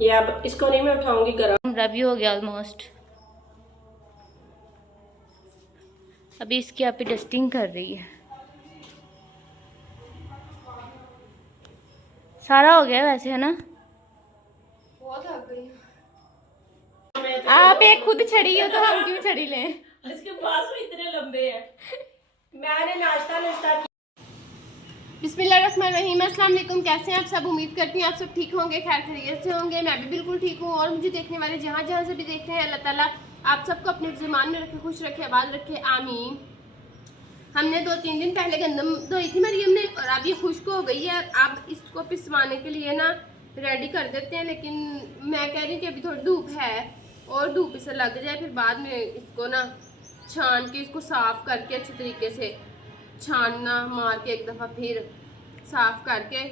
ये अब इसको नहीं मैं उठाऊंगी, गरम रबी हो गया ऑलमोस्ट। अभी इसकी आप डस्टिंग कर रही है। सारा हो गया वैसे, है ना? बहुत थक गई। आप एक खुद छड़ी हो तो हम क्यों छड़ी लें? इसके पास में इतने लंबे हैं। मैंने नाश्ता किया। बिस्मिल्लाहिर्रहमानिर्रहीम, अस्सलाम वालेकुम। कैसे हैं आप सब? उम्मीद करती हैं आप सब ठीक होंगे, खैर खैरियत से होंगे। मैं भी बिल्कुल ठीक हूँ और मुझे देखने वाले जहाँ जहाँ से भी देख रहे हैं, अल्लाह ताला आप सबको अपने ज़ुबान में रखे, खुश रखे, आबाद रखे, आमीन। हमने 2-3 दिन पहले गंदम धोई थी मरियम ने और अब ये खुश्क हो गई है। अब इसको पिसवाने के लिए ना रेडी कर देते हैं, लेकिन मैं कह रही हूँ कि अभी थोड़ी धूप है और धूप इसे लग जाए, फिर बाद में इसको ना छान के इसको साफ़ करके अच्छे तरीके से छानना मार के एक दफ़ा फिर साफ़ करके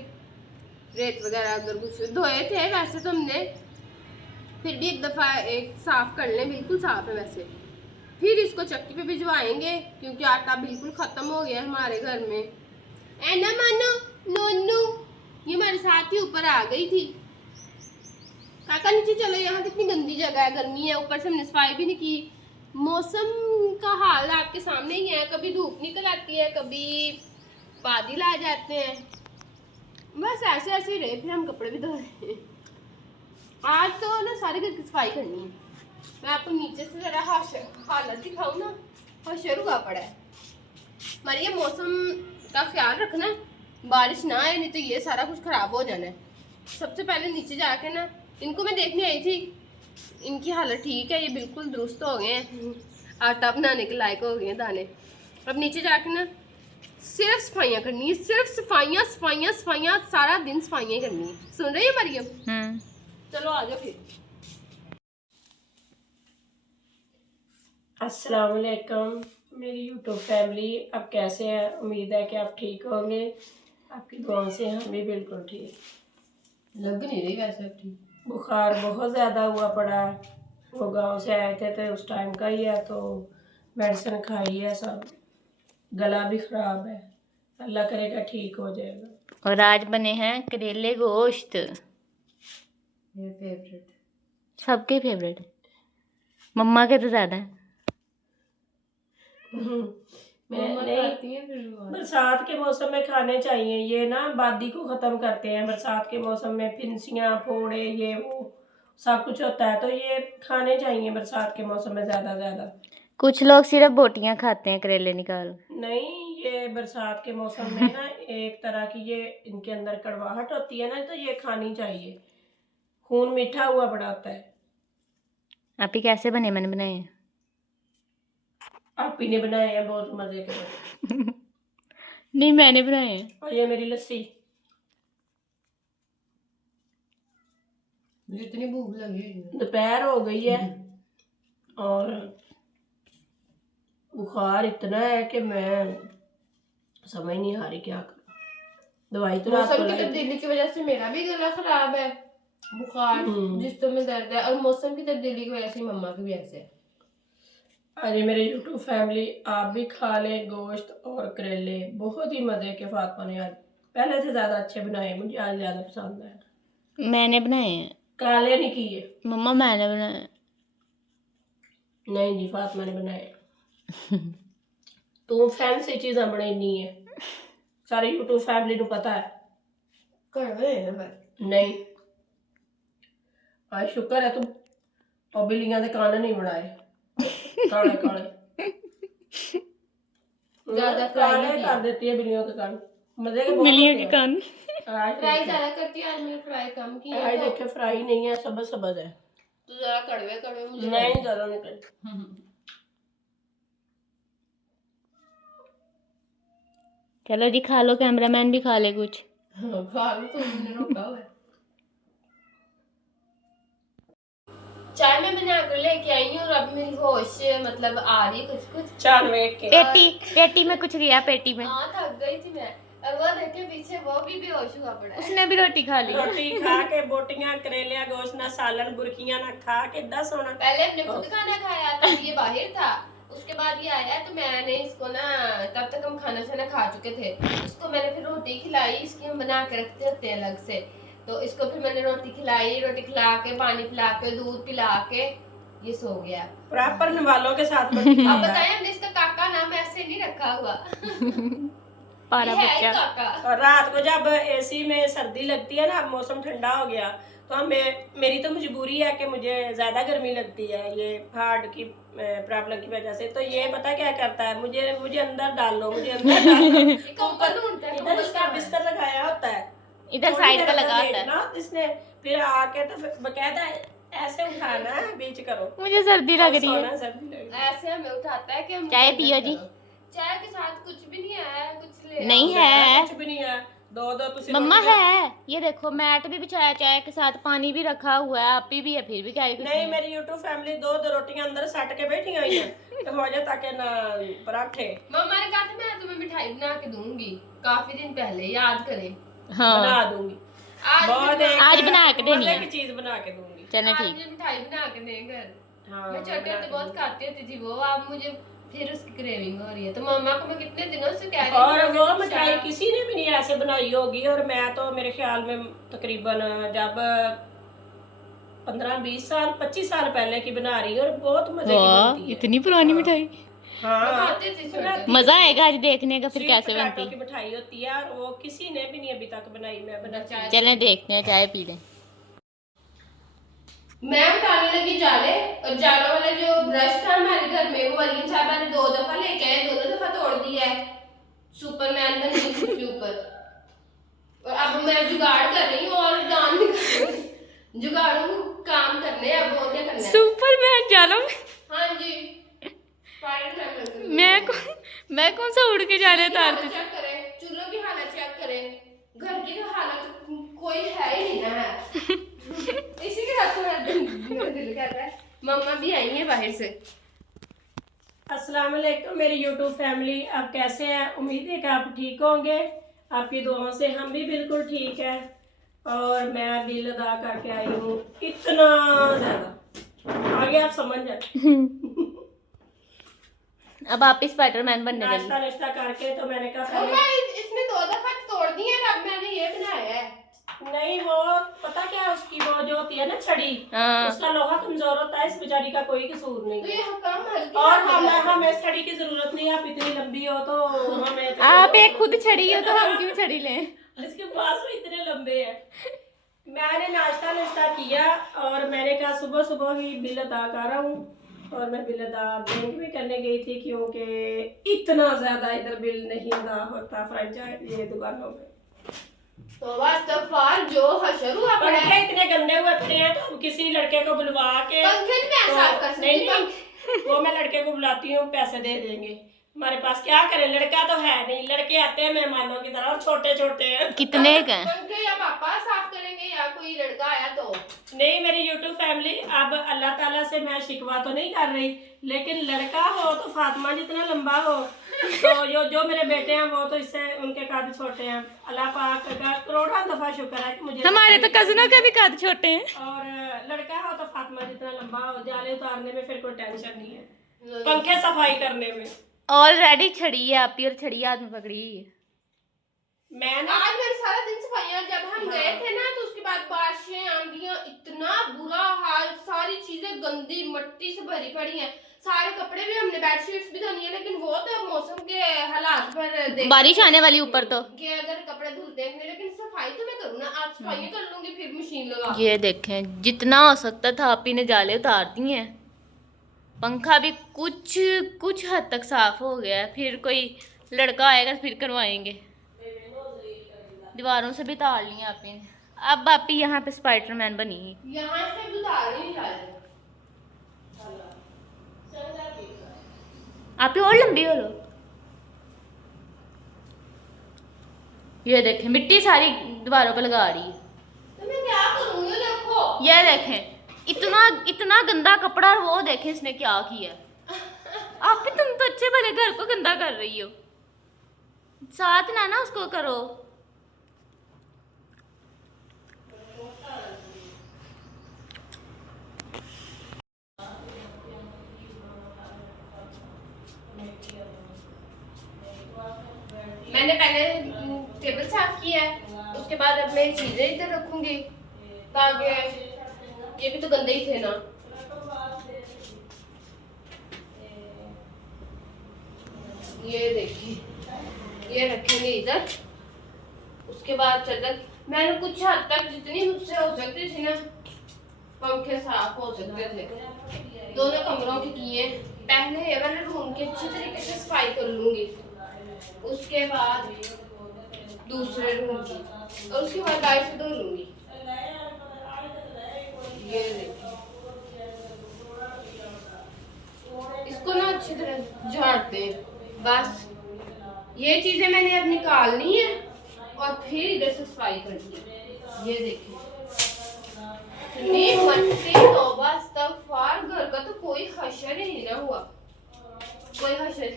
रेत वगैरह अगर कुछ धोए थे वैसे तो हमने, फिर भी एक दफ़ा एक साफ़ कर लें, बिल्कुल साफ़ है वैसे। फिर इसको चक्की पे भिजवाएंगे क्योंकि आटा बिल्कुल ख़त्म हो गया है हमारे घर में। ए ना मानो नोनू, ये हमारे साथ ही ऊपर आ गई थी। काका नीचे चलो, यहाँ कितनी गंदी जगह है, गर्मी है, ऊपर से हमने सफाई भी नहीं की। मौसम का हाल आपके सामने ही है, कभी धूप निकल आती है, कभी बादल आ जाते हैं, बस ऐसे ऐसे ही रहे। फिर हम कपड़े भी धो रहे हैं। आज तो ना सारे घर की सफाई करनी है। मैं आपको नीचे से जरा हालत दिखाऊँ ना, हशर हुआ पड़ा है। मरियम मौसम का ख्याल रखना, बारिश ना आए, नहीं तो ये सारा कुछ खराब हो जाना है। सबसे पहले नीचे जाके ना इनको मैं देखने आई थी, इनकी हालत ठीक है, ये बिल्कुल दुरुस्त हो गए हैं, आटा बनाने के लायक हो गए हैं दाने। अब नीचे जाके ना सिर्फ सफाइयाँ करनी है, सिर्फ सफाइयाँ सफाइयाँ सफाइयाँ, सारा दिन सफाइयाँ ही करनी है। सुन रही है मरियम? चलो आ जाओ फिर। अस्सलाम वालेकुम मेरी यूट्यूब फैमिली, आप कैसे हैं? उम्मीद है कि आप ठीक होंगे। आपकी दुआओं से हम भी बिल्कुल ठीक। लग नहीं रही वैसे ठीक। बुखार बहुत ज़्यादा हुआ पड़ा है। वो गांव से आए थे तो उस टाइम का ही है, तो मेडिसिन खाई है, सब गला भी ख़राब है। अल्लाह करेगा ठीक हो जाएगा। और आज बने हैं करेले गोश्त, मेरे फेवरेट। सबके फेवरेट है, मम्मा के तो ज्यादा है। मैं नहीं, बरसात के मौसम में खाने चाहिए ये ना, बादी को ख़त्म करते हैं। बरसात के मौसम में फिंसियाँ, फोड़े, ये वो सब कुछ होता है, तो ये खाने चाहिए बरसात के मौसम में ज़्यादा। कुछ लोग सिर्फ बोटियां खाते हैं करेले निकाल। नहीं, ये बरसात के मौसम में ना एक तरह की ये इनके अंदर कड़वाहट होती है ना, तो ये खानी चाहिए। खून मीठा हुआ पड़ा होता है। आप ही कैसे बने? मैंने बनाए हैं। आप ही ने बनाए हैं, बहुत मजे के। नहीं, मैंने बनाए हैं। और ये मेरी लस्सी। मुझे इतनी भूख लगी, दोपहर हो गई है और बुखार इतना है कि मैं समझ नहीं आ रही क्या करूं। दवाई तो रात को मौसम की लाई तब्दीली की वजह से मेरा भी गला खराब है, बुखार, जिस्म में दर्द है, और मौसम की तब्दीली की वजह से मम्मा की भी ऐसे है। अरे मेरे यूट्यूब फैमिली, आप भी खा लें गोश्त और करेले, बहुत ही मजे के फातिमा ने आज पहले से ज्यादा अच्छे बनाए, मुझे आज ज्यादा पसंद आया। मैंने बनाए हैं। काले नहीं किए। मम्मा मैंने बनाए हैं। नहीं जी, फातिमा ने बनाए। तू फैंसी चीज़ां बनाई है, सारी यूट्यूब फैमिली को पता है। कड़वे हैं बस। नहीं, आज शुक्र है तुम और बिल्लियां दे कान नहीं बनाए काले काले। ज्यादा काले कर देती है बिल्लियों के कान, मजे के बहुत बिल्लियों होते के हैं। कान। आज फ्राई ज्यादा करती है, आज मैंने फ्राई कम की है, आज देखे फ्राई नहीं है, सबज सबज है। तो जरा कड़वे कड़वे मुझे नहीं ज्यादा निकल। चलो जी खा लो, कैमरामैन भी खा ले कुछ। खा लो, तो मैंने रोका हुआ है। चाय मैं बना कर लेके आई हूँ और अब मेरी होश मतलब आ रही कुछ कुछ। चार वेट के पेटी में कुछ गया, पेटी में। हाँ, थक गई थी मैं, और वो देखे पीछे वो भी बेहोश हुआ पड़ा है। उसने भी रोटी खा ली। रोटी खा के बोटियां, करेलिया, गोश्त ना सालन, बुरकियां ना खा के 10 होना। पहले हमने खुद खाना खाया था, ये बाहर था, उसके बाद ये आया तो मैंने इसको ना, तब तक हम खाना शाना खा चुके थे, इसको मैंने फिर रोटी खिलाई, इसकी हम बना के रखते होते हैं अलग से, तो इसको फिर मैंने रोटी खिलाई, रोटी खिला के पानी पिला के दूध पिला के ये सो गया। प्रॉपर नवालों के साथ अब बताएं, हमने इसका काका नाम ऐसे नहीं रखा हुआ। पारा ये है ही बच्चा। काका। और रात को जब एसी में सर्दी लगती है ना, अब मौसम ठंडा हो गया, तो हमें, मेरी तो मजबूरी है कि मुझे ज़्यादा गर्मी लगती है ये हार्ट की प्रॉब्लम की वजह से, तो ये पता क्या करता है, मुझे अंदर डाल लो, मुझे अंदर डाल लो। कंबल ढूंढता है, इधर इसका बिस्तर लगाया होता है, इधर थोड़ी साइड देर पे अंदर लगा होता है। लेटना, इसने फिर आके तो फिर बकायदा ऐसे उठाना है, बीच करो, मुझे सर्दी लग रही है। सोना सर्दी लग रही है। ऐसे हमें उठाता है कि हम चाय पियो जी। चाय के साथ कुछ भी नहीं है, कुछ ले नहीं है, कुछ भी नहीं है, दो तुसी मम्मा रोटी दे- है, ये देखो मैट भी बिछाया, चाय के साथ पानी भी रखा हुआ है, आपी भी है, फिर भी क्या है कुछ नहीं, मेरी यूट्यूब फैमिली दो रोटियां अंदर सट के बैठी हुई है, तो हो जाए ताकि ना पराठे मम्मा ने कहा था मैं तुम्हें मिठाई बना के दूंगी, काफी दिन पहले, याद करें। हाँ बना दूंगी, आज बहुत भी- एक आज बना के देनी मजे है। की चीज बना के दूंगी। चलो आज ठीक। मुझे मिठाई बना के दे घर। हाँ, मैं छोटे बना होते के बहुत दूंगी। खाती होती थी वो, अब मुझे फिर उसकी क्रेविंग हो रही है, तो मम्मा को मैं कितने दिनों से कह रही हूँ और कि वो मुझे मिठाई चाय- किसी ने भी नहीं ऐसे बनाई होगी, और मैं तो मेरे ख्याल में तकरीबन जब 15-20 साल 25 साल पहले की बना रही हूँ, और बहुत मजे की वाह, बनती है। इतनी पुरानी मिठाई। मैं हाँ, खाती थी छोटे। मजा आएगा आज देखने का फिर स्वीट कैसे पोटैटो बनती। की मिठाई होती है, और वो किसी ने भी नहीं अभी तक बनाई, मैं बनाती हूँ। चलें देखते हैं, चाय पी लें। मैं उठाने लगी जाले, और जालों वाला जो ब्रश था हमारे घर में, वो वलीम साहब ने 2 दफा लेके आए, दोनों दफा तोड़ दिया है, सुपरमैन बनी हुई थी उसके ऊपर। और अब मैं जुगाड़ कर रही हूँ, और दान जुगाड़ू काम करने, अब वो क्या करना है। सुपरमैन जालो। हाँ जी, स्पाइडरमैन बन गई। मैं कौन सा उड़ के जा रहे चूल्हों की था। हालत चेक करें, चूल्हों की हालत चेक करें, घर की तो हालत कोई है ही नहीं ना है। इसी के साथ मेरा दिल कर रहा है। मम्मा भी आई है बाहर से। अस्सलाम वालेकुम मेरी यूट्यूब फैमिली, आप कैसे हैं? उम्मीद है कि आप ठीक होंगे, आपकी दुआओं से हम भी बिल्कुल ठीक है। और मैं बिल अदा करके आई हूँ इतना ज़्यादा, आगे आप समझ जाए। अब आप ही स्पाइडरमैन बनने लगी। नाश्ता नाश्ता करके तो मैंने कहा मम्मा पहले इसने 2 दफा तोड़ दी है, अब मैंने ये बनाया है। नहीं, वो पता क्या, उसकी वो जो होती है ना छड़ी, हाँ। उसका लोहा कमजोर होता है, इस बेचारी का कोई कसूर तो नहीं। ये काम हल्की और हाथ में हमें इस छड़ी की जरूरत नहीं है, आप इतनी लंबी हो तो हमें आप एक खुद छड़ी हो तो हम क्यों छड़ी लें। इसके पास में इतने लंबे हैं। मैंने नाश्ता किया, और मैंने कहा सुबह सुबह ही बिल अदा कर रहा हूँ, और मैं बिल अदा बैंक में करने गई थी, क्योंकि इतना ज्यादा इधर बिल नहीं अदा होता फ्रेंचाइज ये दुकानों में। तो वास्तफार जो हशर हुआ पड़ा पंखे है। इतने गंदे हुए पड़े हैं, तो हम किसी लड़के को बुलवा के पंखे मैं तो- साफ कर सकती नहीं हूँ। नहीं, वो मैं लड़के को बुलाती हूँ, पैसे दे देंगे। हमारे पास क्या करें, लड़का तो है नहीं, लड़के आते हैं मेहमानों की तरह, और छोटे छोटे हैं। कितने का। पंखे या पापा साफ करेंगे या कोई लड़का आया तो। नहीं मेरी यूट्यूब फैमिली, अब अल्लाह ताला से मैं शिकवा तो नहीं कर रही, लेकिन लड़का हो तो फातिमा जितना लंबा हो, तो जो मेरे बेटे हैं वो तो इससे उनके कद छोटे हैं। अल्लाह पाक का करोड़ों दफा शुक्र है कि मुझे हमारे तो कजनों के भी कद छोटे हैं। और लड़का हो तो फातिमा जितना लंबा हो, जाले उतारने में फिर कोई टेंशन नहीं है, पंखे सफाई करने में। ऑलरेडी छड़ी है आप ही, और छड़ी हाथ में पकड़ी हुई है। मैं ना आज मेरे सारा दिन सफाइयां, जब हम गए थे ना तो उसके बाद बारिशें आंधियां, इतना बुरा हाल, सारी चीजें गंदी मट्टी से भरी पड़ी हैं, सारे कपड़े भी हमने बेडशीट्स भी धोनी है, लेकिन वो तो मौसम के हालात पर देख बारिश आने वाली ऊपर तो। कि अगर कपड़े धुलते हैं, लेकिन सफाई तो मैं करूँ ना, आज सफाई कर लूंगी फिर मशीन लगा। ये देखें, जितना हो सकता था आप ही ने जाले उतार दी हैं। पंखा भी कुछ हद तक साफ हो गया है, फिर कोई लड़का आएगा फिर करवाएंगे। दीवारों से भी तार लिया आप ही ने। अब आप ही यहाँ पे स्पाइडरमैन बनी है। यहाँ से उतार नहीं जाए। आप ही और लंबी हो लो। ये देखें, मिट्टी सारी दीवारों पे लगा रही है। तो मैं क्या करूँगी, देखो। ये देखें, इतना गंदा कपड़ा, और वो देखें इसने क्या किया। आप भी, तुम तो अच्छे भले घर को गंदा कर रही हो, साथ ना उसको करो। मैंने पहले टेबल साफ किया है, उसके बाद अब मैं चीजें इधर रखूंगी ताकि ये भी तो गंदे ही थे ना। ये देखिए, ये रखेंगे इधर। उसके बाद चादर मैंने कुछ हद तक जितनी मुझसे हो सकती थी ना, पंखे साफ हो सकते थे, दोनों कमरों के किए। पहले ये वाले रूम की अच्छी तरीके से सफाई कर लूंगी, उसके बाद दूसरे रूम की, और उसके बाद गाय से धो लूंगी। ये देखिए, इसको ना अच्छी तरह झाड़ते हैं। बस ये चीजें मैंने अब निकालनी है और फिर इधर से सफाई करनी है। ये देखिए इतनी मट्टी, तौबा इस्तगफार, घर का तो कोई हशर ही नहीं ना हुआ, कोई हशर।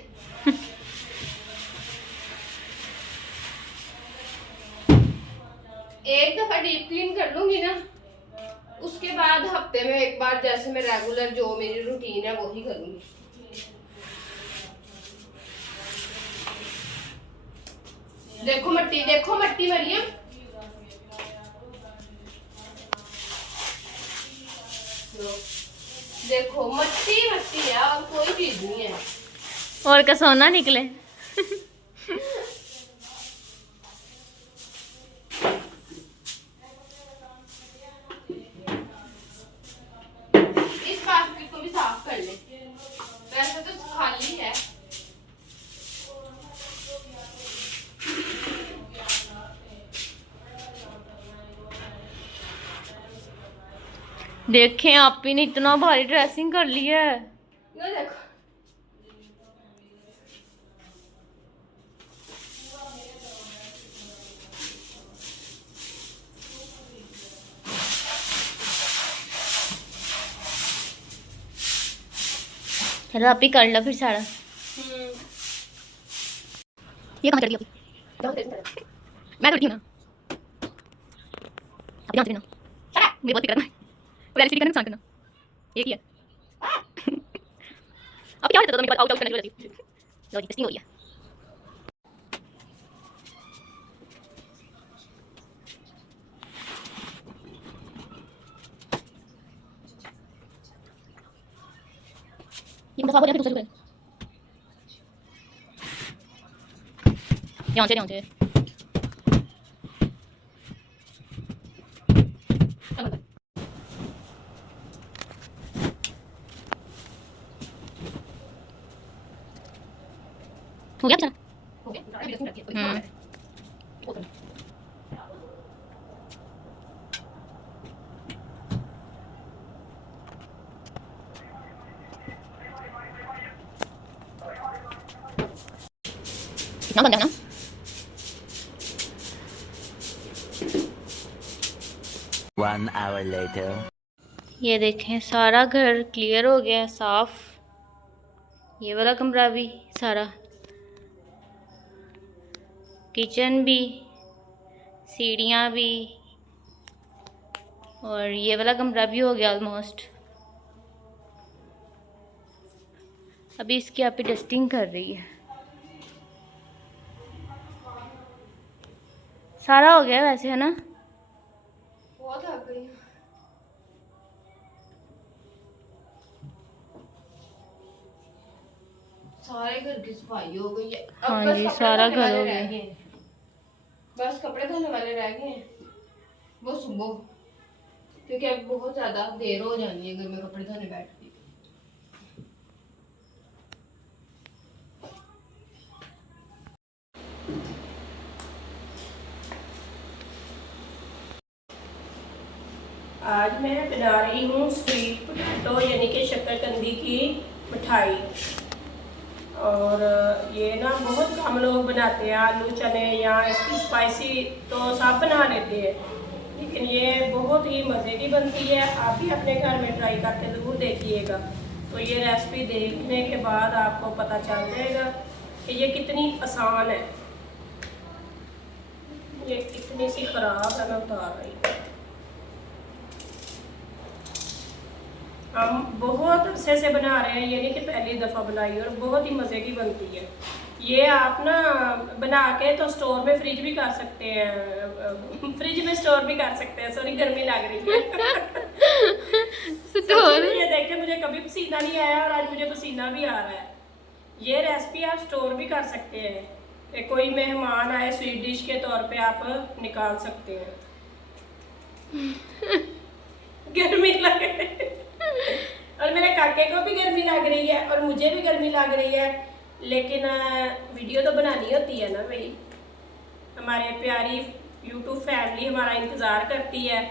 एक दफा डीप क्लीन कर लूंगी ना, उसके बाद हफ्ते में एक बार जैसे मैं रेगुलर जो मेरी रूटीन है वो ही करूंगी। देखो मट्टी मरियम, देखो मट्टी है और कोई चीज नहीं है। और का सोना निकले। इस बास्केट को भी साफ कर ले, वैसे तो खाली है। देखें आप ही ने इतना भारी ड्रेसिंग कर लिया है। ये देखो, चलो आप ही कर लो फिर सारा। ये कहाँ चली अभी? मैं तो उठी हूँ ना, अभी यहाँ से भी ना मेरे बहुत फिक्र है, रियलिटी का नुकसान करना एक ही है। अब क्या होता है तो मेरे पास आउट आउट करने की वजह लो जी टेस्टिंग हो रही है। ये मतलब साफ हो गया, फिर दूसरे दूसरे यहाँ से हो गया बेचारा। हो गया। कितना बन गया ना। One hour later. ये देखें सारा घर क्लियर हो गया साफ। ये वाला कमरा भी सारा, किचन भी, सीढ़ियाँ भी, और ये वाला कमरा भी हो गया ऑलमोस्ट। अभी इसकी आप डस्टिंग कर रही है। सारा हो गया वैसे, है ना? बहुत आ गई। सारे घर की सफाई हो गई है। अब हाँ बस जी, कपड़े सारा धोने घर वाले हो रह गया। गए हैं। बस कपड़े धोने वाले रह गए हैं, वो सुबह, क्योंकि अब बहुत ज्यादा देर हो जानी है अगर मैं कपड़े धोने बैठती। आज मैं बना रही हूँ स्वीट पोटैटो यानी कि शक्करकंदी की मिठाई। और ये ना बहुत कम लोग बनाते हैं, आलू चने या इसकी स्पाइसी तो सब बना लेते हैं, लेकिन ये बहुत ही मज़े की बनती है। आप भी अपने घर में ट्राई करके ज़रूर देखिएगा। तो ये रेसिपी देखने के बाद आपको पता चल जाएगा कि ये कितनी आसान है। ये इतनी सी ख़राब है, मैं उतार रही हूँ। हम बहुत अरसे से बना रहे हैं, यानी कि पहली दफ़ा बनाई, और बहुत ही मज़े की बनती है। ये आप ना बना के तो स्टोर में फ्रिज भी कर सकते हैं, फ्रिज में स्टोर भी कर सकते हैं। सॉरी गर्मी लग रही है। स्टोर ये देखिए मुझे कभी पसीना नहीं आया और आज मुझे पसीना भी आ रहा है। ये रेसिपी आप स्टोर भी कर सकते हैं कि कोई मेहमान आए स्वीट डिश के तौर पे आप निकाल सकते हैं। गर्मी लग रही है और मेरे काके को भी गर्मी लग रही है और मुझे भी गर्मी लग रही है, लेकिन वीडियो तो बनानी होती है ना भाई। हमारे प्यारी YouTube फैमिली हमारा इंतज़ार करती है,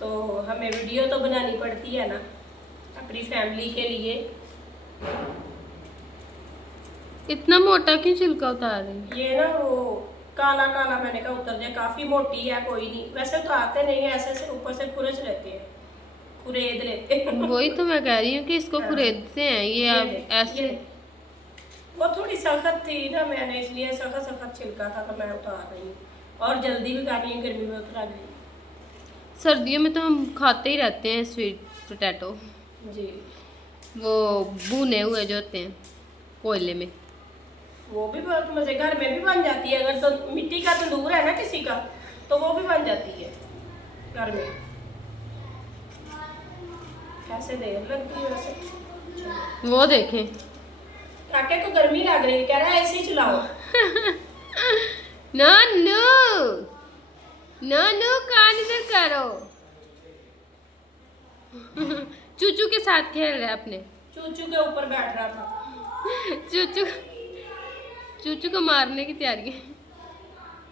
तो हमें वीडियो तो बनानी पड़ती है ना अपनी फैमिली के लिए। इतना मोटा क्यों छिलका उतार रही है? ये ना वो काला काला मैंने कहा उतर जाए, काफ़ी मोटी है। कोई नहीं, वैसे उतारते नहीं है, ऐसे से ऊपर से खुरच लेते हैं, खुरेद लेते हैं। वही तो मैं कह रही हूँ कि इसको खुरेदते हैं ये आप ऐसे। वो थोड़ी सख्त थी ना, मैंने इसलिए सख्त सख्त छिलका था तो मैं उतार रही हूँ। और जल्दी भी करनी है, गर्मी में उतरा गई। सर्दियों में तो हम खाते ही रहते हैं स्वीट पोटैटो, जी वो भुने हुए जो होते हैं कोयले में। वो भी बहुत मजे, घर में भी बन जाती है। अगर तो मिट्टी का तंदूर है ना किसी का, तो वो भी बन जाती है घर में। कैसे देर लगती है वैसे। वो देखें, काके को गर्मी लग रही है, कह रहा है ऐसे ही चलाओ। नो कान इधर करो। चूचू के साथ खेल रहा है अपने। चूचू के ऊपर बैठ रहा था। चूचू को मारने की तैयारी है।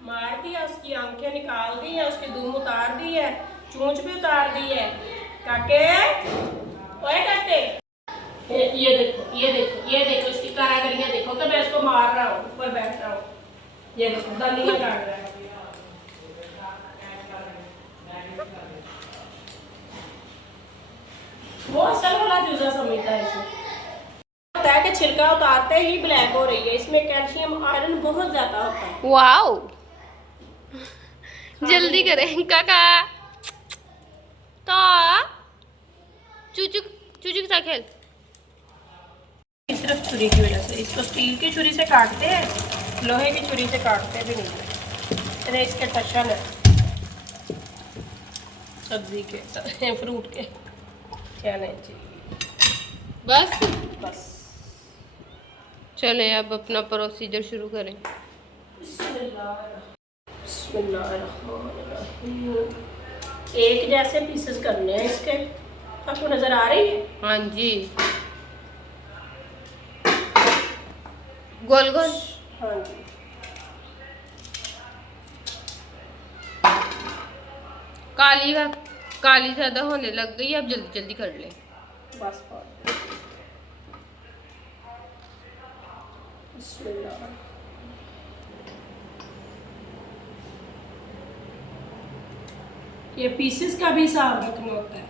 मार दिया, उसकी आंखें निकाल दी है, उसकी दुम उतार दी है, चोंच भी उतार दी है। काके ओए काके, ये देखो ये देखो ये देखो इसकी कारागरियां देखो कि मैं इसको मार रहा हूँ, ऊपर बैठ रहा हूँ। ये देखो दंदियां काट रहा है। वो असल वाला जूसा समझता है इसे। होता है कि छिलका उतारते ही ब्लैक हो रही है, इसमें कैल्शियम आयरन बहुत ज्यादा होता है। वाओ, जल्दी करें काका। तो चूचू के साथ खेल। सिर्फ छुरी की वजह से, इसको स्टील की छुरी से काटते हैं, लोहे की छुरी से काटते भी नहीं है। इतने इसके टशन है सब्जी के फ्रूट के। क्या नहीं चाहिए बस। चलें अब अपना प्रोसीजर शुरू करें। एक जैसे पीसेस करने हैं इसके। आपको नजर आ रही है? हाँ जी, गोल गोल। हाँ जी। काली ज्यादा होने लग गई, अब जल्दी जल्दी कर ले। बस ये पीसेस का भी हिसाब रखना होता है।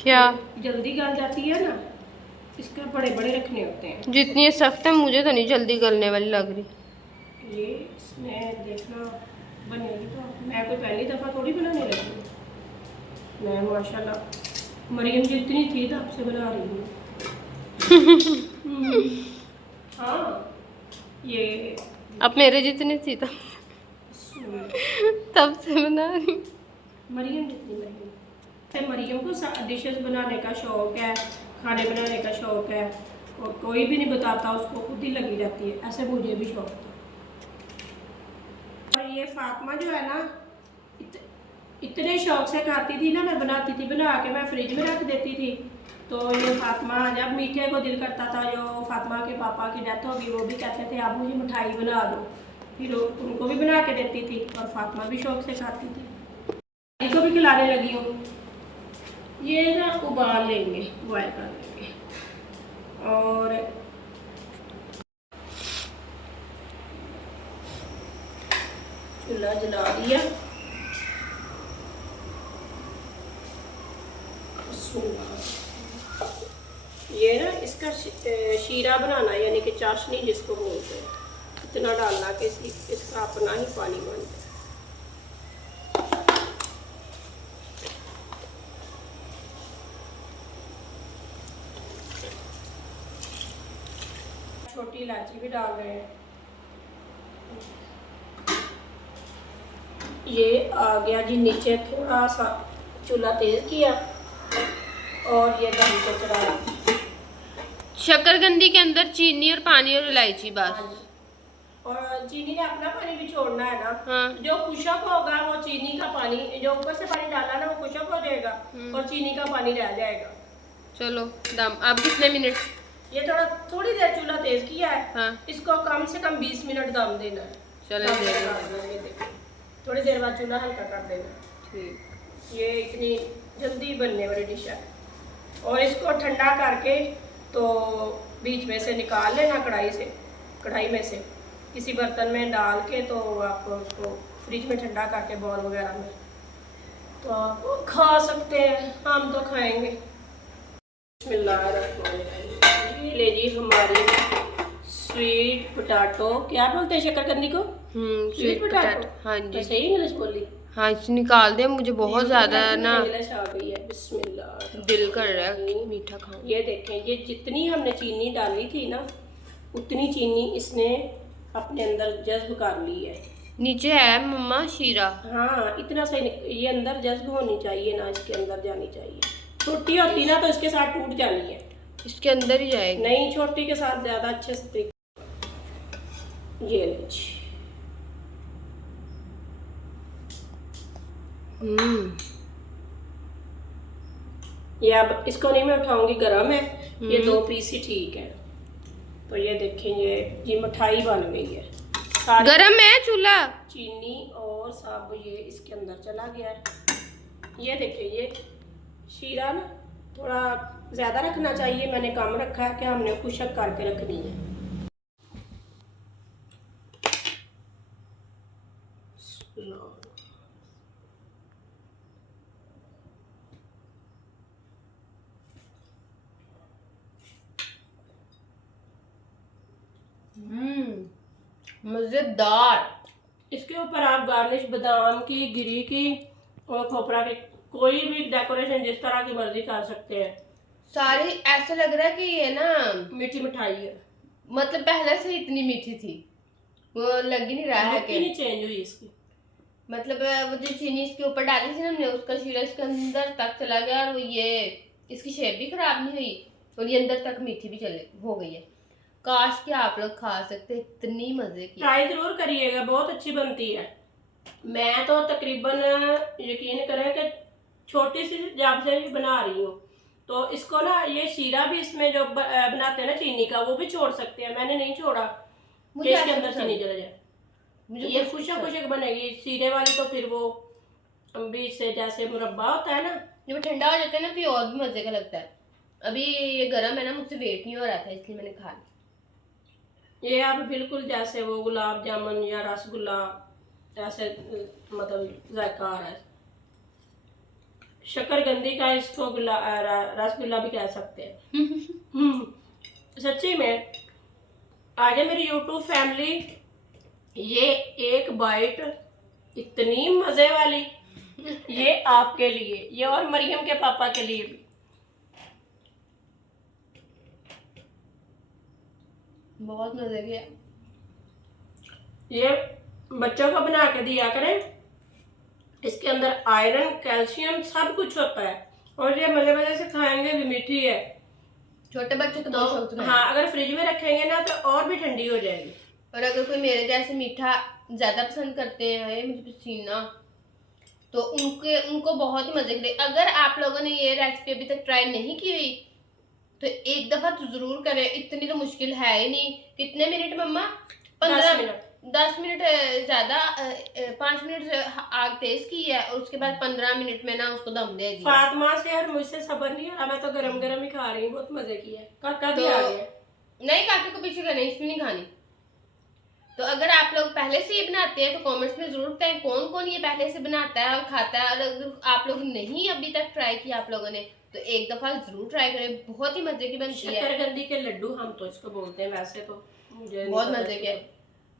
क्या? जल्दी गल जाती है ना, इसका बड़े बड़े रखने होते हैं। जितनी सख्त है मुझे तो नहीं जल्दी गलने वाली लग रही। ये इसमें देखना बनेगी तो। मैं कोई पहली दफ़ा थोड़ी बनाने लगी हूँ, मैं माशाल्लाह मरियम जितनी थी तब से बना रही हूँ। हाँ ये अब मेरे जितनी थी तब से बना रही। मरियम जितनी मरियम को डिशेस बनाने का शौक है, खाने बनाने का शौक है, और कोई भी नहीं बताता, उसको खुद ही लगी जाती है। ऐसे मुझे भी शौक था। और ये फातिमा जो है ना, इतने शौक से खाती थी ना, मैं बनाती थी, बना के मैं फ्रिज में रख देती थी। तो ये फातिमा जब मीठे को दिल करता था, जो फातिमा के पापा की डेथ होगी, वो भी कहते थे आप मुझे मिठाई बना दो, फिर उनको भी बना के देती थी और फातिमा भी शौक से खाती थी। इनको भी खिलाने लगी हूँ। ये ना उबाल लेंगे, बॉयल कर लेंगे। और चूल्हा जला दिया। ये ना इसका शीरा बनाना, यानी कि चाशनी जिसको बोलते हैं, इतना डालना कि इसका अपना ही पानी बन जाए। छोटी इलायची भी डाल रहे हैं। ये आ गया जी नीचे, थोड़ा सा चूल्हा तेज किया और ये दम को चढ़ाया। शक्करकंदी के अंदर चीनी और पानी और इलायची बस। और चीनी ने अपना पानी भी छोड़ना है ना। हाँ। जो खुशक होगा वो चीनी का पानी, जो ऊपर से पानी डाला ना वो खुशक हो जाएगा और चीनी का पानी रह जाएगा। चलो दम अब कितने मिनट? ये थोड़ी देर चूल्हा तेज किया है। हाँ। इसको कम से कम 20 मिनट दम देना है। चलो थोड़ी देर बाद चूल्हा हल्का कर देना। ठीक। ये इतनी जल्दी बनने वाली डिश है। और इसको ठंडा करके तो बीच में से निकाल लेना, कढ़ाई में से किसी बर्तन में डाल के, तो आप उसको फ्रिज में ठंडा करके बॉल वगैरह में तो आप खा सकते हैं। हम तो खाएंगे। बिस्मिल्लाहिर्रहमानिर्रहीम। ये ले जी हमारी स्वीट पोटैटो, क्या बोलते हैं शक्करकंदी को? Sweet potato. हाँ जी। मैं सही इंग्लिश बोली? हाँ इसे निकाल दे, मुझे बहुत ज्यादा ना इंग्लिश आ गई है। बिस्मिल्लाह, दिल कर रहा है मीठा खाऊं। ये देखें, ये जितनी हमने चीनी डाली थी ना उतनी चीनी इसने अपने अंदर जज्ब कर ली है। नीचे है मम्मा शीरा। हाँ इतना सही, ये अंदर जज्ब होनी चाहिए ना, इसके अंदर जानी चाहिए। छोटी होती ना तो इसके साथ टूट जानी है, इसके अंदर ही जाएगी। नहीं छोटी के साथ ज्यादा अच्छे से। ये लीजिए। ये अब इसको नहीं मैं उठाऊंगी, गरम है। ये 2 पीस ही ठीक है। तो ये देखेंगे ये मिठाई बन गई है। गरम है चूल्हा। चीनी और सब ये इसके अंदर चला गया है। ये देखिए, ये शीरा ना थोड़ा ज़्यादा रखना चाहिए, मैंने कम रखा है कि हमने खुशक करके रखनी है। मजेदार। इसके ऊपर आप गार्निश बादाम की, गिरी की और खोपरा की, कोई भी डेकोरेशन जिस तरह की मर्जी कर सकते हैं। सारी ऐसा लग रहा है कि ये ना मीठी मिठाई है, मतलब पहले से इतनी मीठी थी, वो लग ही नहीं रहा है कि नहीं चेंज हुई इसकी। मतलब वो जो चीनी इसके ऊपर डाली थी ना हमने, उसका शीरा इसके अंदर तक चला गया और वो ये इसकी शेप भी खराब नहीं हुई और ये अंदर तक मीठी भी चले हो गई है। काश कि आप लोग खा सकते, इतनी मजे की। ट्राई जरूर करिएगा, बहुत अच्छी बनती है। मैं तो तकरीबन यकीन करें कि छोटी सी जब से बना रही हूँ, तो इसको ना ये शीरा भी इसमें जो बनाते हैं ना चीनी का, वो भी छोड़ सकते हैं। मैंने नहीं छोड़ा कि इसके अंदर चीनी चले जाए। ये खुशक बनेगी। शीरे वाली तो फिर वो बीच से जैसे मुरब्बा होता है ना, जब ठंडा हो जाता है ना तो ये और भी मजे का लगता है। अभी ये गर्म है ना, मुझसे वेट नहीं हो रहा था इसलिए मैंने खा लिया। ये अब बिल्कुल जैसे वो गुलाब जामुन या रसगुल्ला ऐसे मतलब जायका आ रहा है। शक्करकंदी का इसको रसगुल्ला भी कह सकते हैं। सच्ची में आगे मेरी यूट्यूब फैमिली, ये एक बाइट इतनी मजे वाली, ये आपके लिए, ये और मरियम के पापा के लिए भी। बहुत मजे की है। ये बच्चों को बना के दिया करें, इसके अंदर आयरन, कैल्शियम सब कुछ होता है और ये मजे मजे से खाएंगे भी। मीठी है, छोटे बच्चे तो हाँ अगर फ्रिज में रखेंगे ना तो और भी ठंडी हो जाएगी। और अगर कोई मेरे जैसे मीठा ज्यादा पसंद करते हैं, मुझे पसीना, तो उनको बहुत ही मजे के। अगर आप लोगों ने ये रेसिपी अभी तक ट्राई नहीं की हुई तो एक दफा तो जरूर करें, इतनी तो मुश्किल है ही नहीं। कितने मिनट मम्मा? 10 मिनट ज्यादा, 5 मिनट आग तेज की है और उसके बाद 15 मिनट में ना उसको दम दे दिया। फातिमा से यार मुझसे सब्र नहीं हो रहा, मैं तो गरम गरम ही खा रही हूँ। बहुत मजे की है। काका भी आ गया। नहीं, काके को पीछे करना, इसमें नहीं खानी। तो अगर आप लोग पहले से ये बनाते हैं तो कमेंट्स में जरूर बताएं कौन कौन ये पहले से बनाता है और खाता है। और अगर आप लोग नहीं अभी तक ट्राई किया आप लोगों ने तो एक दफा जरूर ट्राई करें, बहुत ही मजे की बनती है। शक्करकंदी के लड्डू हम तो इसको बोलते हैं, वैसे तो मुझे बहुत मजे के।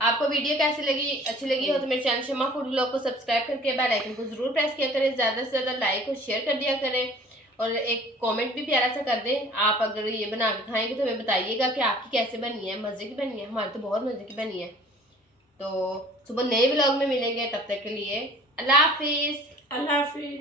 आपको वीडियो कैसी लगी? अच्छी लगी हो तो मेरे चैनल शम्मा फूड व्लॉग को सब्सक्राइब करके बेल आइकन को जरूर प्रेस किया करें। ज्यादा से ज्यादा लाइक और शेयर कर दिया करें और एक कमेंट भी प्यारा सा कर दें। आप अगर ये बना के खाएंगे तो हमें बताइएगा कि आपकी कैसे बनी है, मजे की बनी है। हमारी तो बहुत मजे की बनी है। तो सुबह नए व्लॉग में मिलेंगे, तब तक के लिए अल्लाह हाफिज। अल्लाह हाफिज।